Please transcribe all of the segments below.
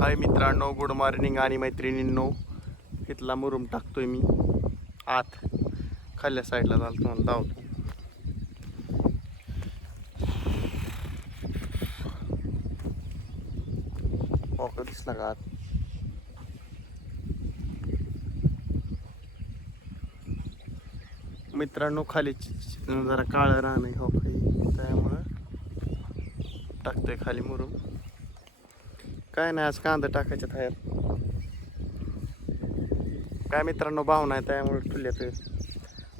हाय मित्रांनो good morning आणि मैत्रिणींनो. इथला मुरुम टाकतोय मी. आत. खाल्ल्या साईडला झालं म्हणून धावतो ओके दिसला का आत? मित्रांनो खाली चि- चि- जरा काळं राहणं आहे हो काही त्यामुळं टाकतोय खाली मुरुम. काय नाही आज कांदा टाकायच्या तयार. काय मित्रांनो भाव नाही त्यामुळे ठुल्यात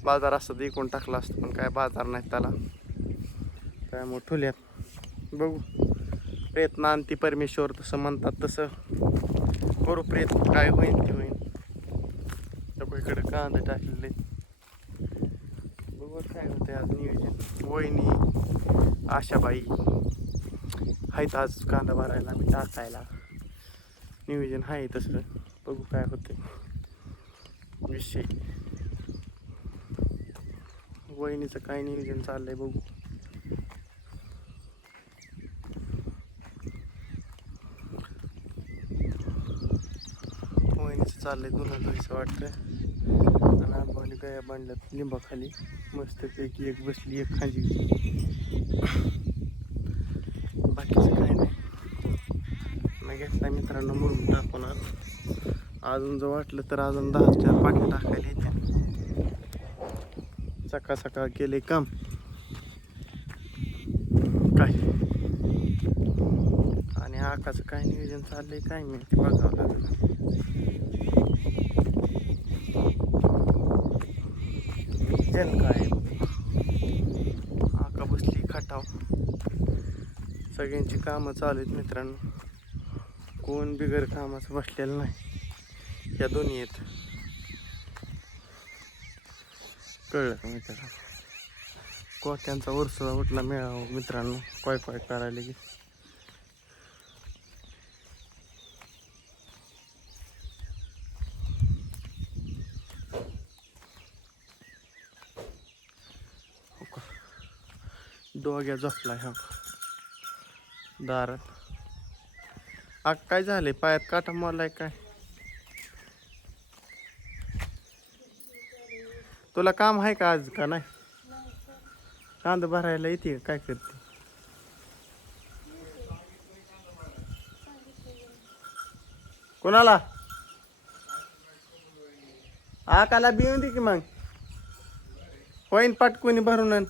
बाजार असतं तर इकून टाकला असतं पण काय बाजार नाही त्याला. त्यामुळे ठुल्यात बघू. प्रयत्न आणती परमेश्वर तसं म्हणतात तसं करू प्रयत्न काय होईल ते होईल तर इकडे कांदा टाकलेले. बघू काय होते आज नियोजन. वहिनी आशाबाई. आहेत आज कांदा भरायला मी टाकायला नियोजन आहे तसं बघू काय होते विषय. वहिनीचं काय नियोजन चाललंय बघू. वहिनीचं चाललंय दोन पैसे वाटतं. आणि आपण काय बांधल्यात लिंबाखाली. मस्तपैकी एक बसली एक खाली बाकीचं काय नाही मी घेतला मित्रांनो मुरून टाकून अजून जर वाटलं तर अजून दहा चार पाणी टाकायला येते सकाळ सकाळ केले काम. काय? आणि आकाचं काय नियोजन चाललंय काय मी ते बघावं लागलं. जल काय? आका बसली खाटाव. सगळ्यांची कामं चालू आहेत मित्रांनो. कोण बिगर कामाचं बसलेलं नाही. या दोन्ही आहेत. कळलं का मित्रांनो? कोट्यांचा वर्षाचा उठला मिळावा मित्रांनो. काय काय करायला हो की? डोग्या झोपला हा. दारात. आग काय झाले? पायात काटा मारलाय काय? तुला काम आहे का आज का नाही? कांदा भरायला येते का? काय करते? कोणाला? आकाला बिऊन दे की मग. होईन पाटकुनी भरून.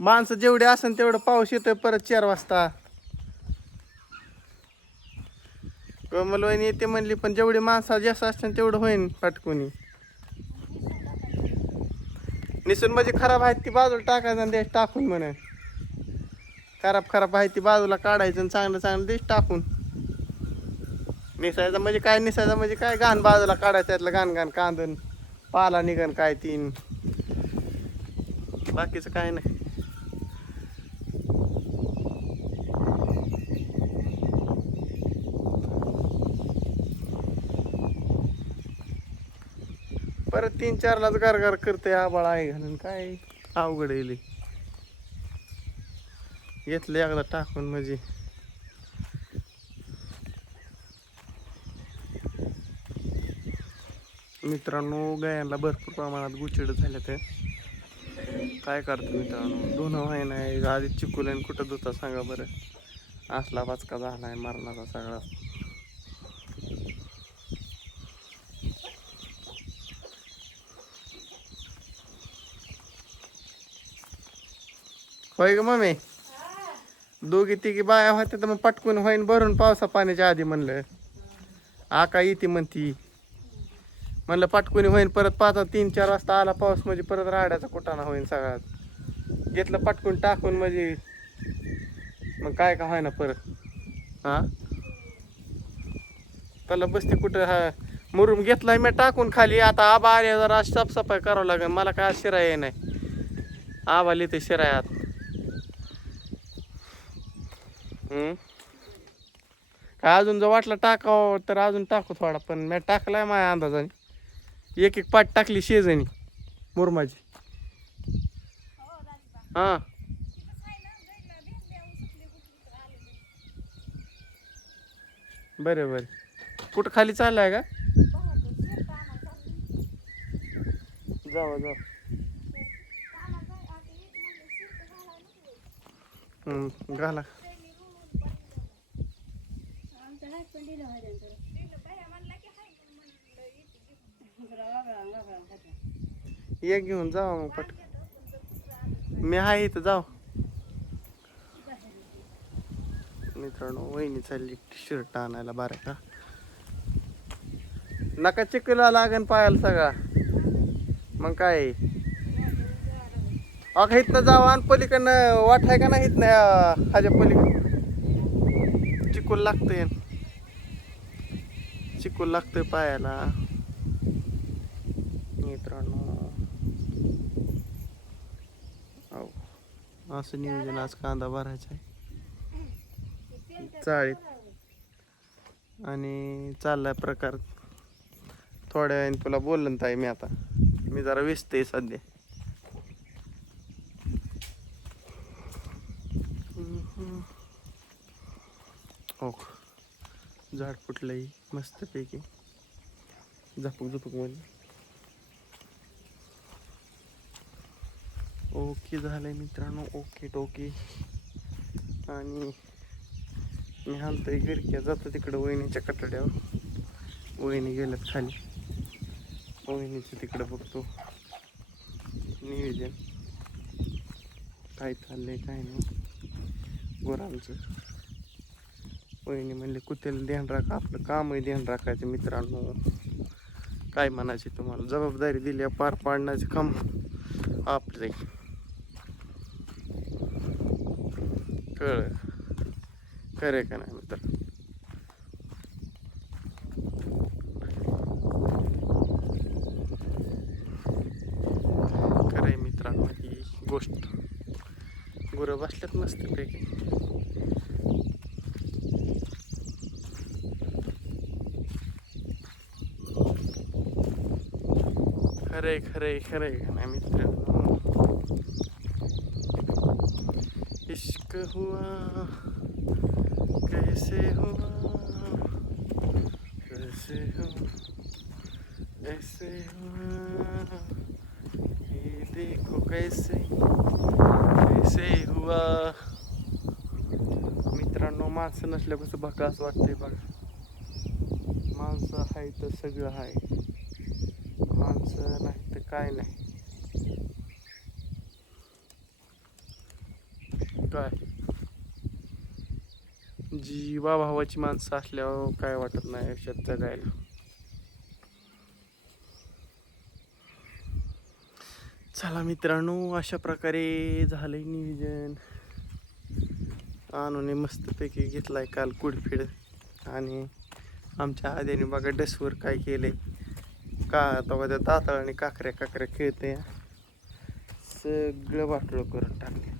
माणसं जेवढे असन तेवढं पाऊस येतोय परत चार वाजता. कमल येते म्हणली पण जेवढी माणसा जास्त असतील तेवढं होईन पाटकुनी. निसून म्हणजे खराब आहे ती बाजूला टाकायचं आणि देश टाकून म्हणे. खराब खराब आहे ती बाजूला काढायचं आणि चांगलं चांगलं देश टाकून. निसायचं म्हणजे काय निसायचं म्हणजे काय? घाण बाजूला काढायचं त्यातलं घाण घाण कांदन पाला निघन काय तीन. बाकीचं काय नाही. परत तीन चारलाच गारगार करते आबाळ आहे घालून. काय अवघड येईल घेतलं एकदा टाकून म्हणजे. मित्रांनो गायांना भरपूर प्रमाणात गुचड झाल्या ते काय करतो मित्रांनो? दोन व्हाय नाही आधी चिकुल्यान कुठं धुता सांगा बरं. असला झाला आहे मरणाचा सगळा. होय ग मम्मी? दोघी तिघी बाया होत्या तर मग पटकून होईन भरून पावसा पाण्याच्या आधी म्हणलं. आका येते म्हणती. म्हणलं पटकून होईन परत पाच तीन चार वाजता आला पाऊस म्हणजे परत राड्याचा कुटाणा होईन सगळ्यात घेतलं पटकून टाकून म्हणजे. मग काय का होईना परत. हा? त्याला बसते कुठं? हा. मुरुम घेतलाय मी टाकून खाली. आता आबा आले जरा साफसफाई करावं लागेल. मला काय शिराय नाही. आबा लिहिते शिरायात. हम्म? काय अजून जर वाटलं टाकावं तर अजून टाकू थोडा पण मी टाकलाय माझ्या अंदाजाने. एक एक पाट टाकली शेजणी मुरमाची. हा. बरं बरं. कुठं खाली चाललाय का? जावा जावा हम्म, घाला एक घेऊन जावा मग पट. मी आहे इथं जाऊ मित्रांनो वहिनी चालली टी शर्ट आणायला बारा का नका चिकला लागन पायाला सगळा. मग काय? अग इथनं जावा आणि पलीकडनं वाट आहे का नाही इथनं हाज्या पलीकडं? चिकूल लागतंय. चिकूल लागतोय पायाला. मित्रांनो. असं नियोजन आज कांदा भरायचा आहे. चाळीत. आणि चाललाय प्रकार. थोड्या वेळाने तुला बोललं ताई मी आता. मी जरा विसते आहे सध्या. हो झाड फुटलंय मस्तपैकी. झपक झपकमध्ये. ओके झालंय मित्रांनो ओके टोके. आणि मी हालतोय गिरक्या जातो तिकडं वहिनीच्या कटड्यावर. वहिनी गेल्यात खाली. वहिनीचं तिकडं बघतो. नियोजन. काय चाललंय काय नाही. गुरांचं. वहिनी म्हणले कुत्याला ध्यान राखा आपलं कामही ध्यान राखायचं मित्रांनो. काय म्हणायचे तुम्हाला? जबाबदारी दिली आहे, पार पाडण्याचे काम आपले कळ खरे का नाही मित्र? खरंय मित्रांनो ही गोष्ट गुरं बसल्यात मस्तपैकी. पैकी खरे खरे का नाही मित्रांनो इश्क हुआ कैसे हुआ कैसे हुआ हो, ऐसे हुआ ये देखो कैसे कैसे हुआ। मित्रांनो माणसं नसल्यापासून भकास वाटते बघा. माणसं आहे तर सगळं आहे माणसं नाही. काय नाही. काय? जीवा भावाची माणसं असल्यावर काय वाटत नाही आयुष्यात जगायला. चला मित्रांनो अशा प्रकारे झालंय नियोजन. आणून मस्तपैकी घेतलाय काल कुडफिड. आणि आमच्या आद्याने बघा डसवर काय केलंय. का तेव्हा त्या आणि काकऱ्या काकऱ्या खेळते. सगळं वाटलं करून टाकले.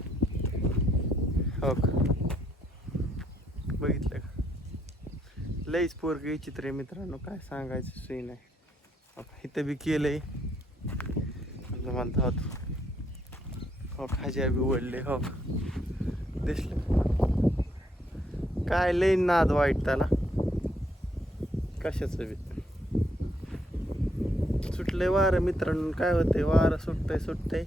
हो का? बघितलं का? लईच पोरग विचित्र आहे मित्रांनो काय सांगायचं सुई नाही. हो इथं बी केलंय. म्हणता होतो हो खाज्या बी ओढले. हो दिसलं काय लई नाद वाईट त्याला. कशाचं बी? सुटलंय वारं मित्रांनो. काय होतंय? वारं सुटतंय सुटतंय.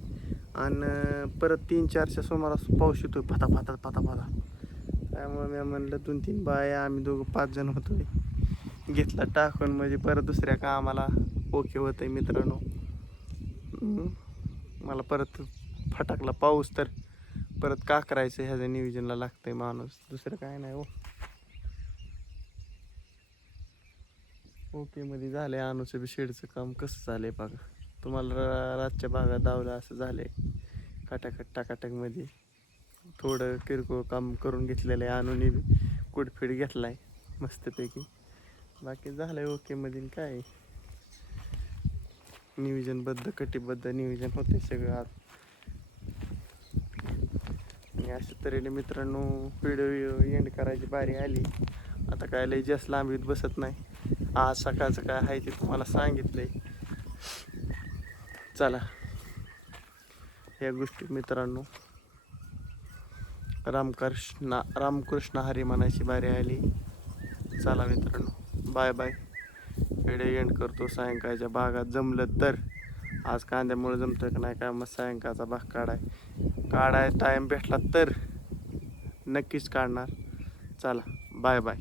आणि परत तीन चारच्या सुमारास पाऊस येतोय. पता पता पता पता. त्यामुळे मी म्हणलं दोन तीन बाया आम्ही दोघं पाच जण होतोय. घेतला टाकून म्हणजे परत दुसऱ्या कामाला ओके होतंय मित्रांनो. मला परत फटाकला पाऊस तर परत का करायचं? ह्याच्या नियोजनला लागतंय माणूस. दुसरं काय नाही हो. ओके मध्ये झालंय अनुचं बी शेडचं काम कसं झालंय बघा. तुम्हाला रा- रातच्या भागात धावलं असं झालंय. काटाकट टाकाटकमध्ये. थोडं किरकोळ काम करून घेतलेलं आहे. अनुने बी कुडफीड घेतलाय मस्तपैकी. बाकी झालंय ओके मधील काय? नियोजनबद्ध कटिबद्ध नियोजन होते सगळं आज. आणि अशा तऱ्हेने मित्रांनो व्हिडिओ एंड करायची बारी आली. आता काय लय जास्त लांबीत बसत नाही. आज सकाळचं काय आहे ते तुम्हाला सांगितले चला. या गोष्टी मित्रांनो. रामकृष्ण रामकृष्ण हरी म्हणायची बारी आली. चला मित्रांनो. बाय बाय व्हिडिओ एंड करतो. सायंकाळच्या भागात जमलं तर. आज कांद्यामुळे जमतं का नाही काय मग सायंकाळचा भाग काढाय. काढाय टाईम भेटला तर नक्कीच काढणार. चला. Bye bye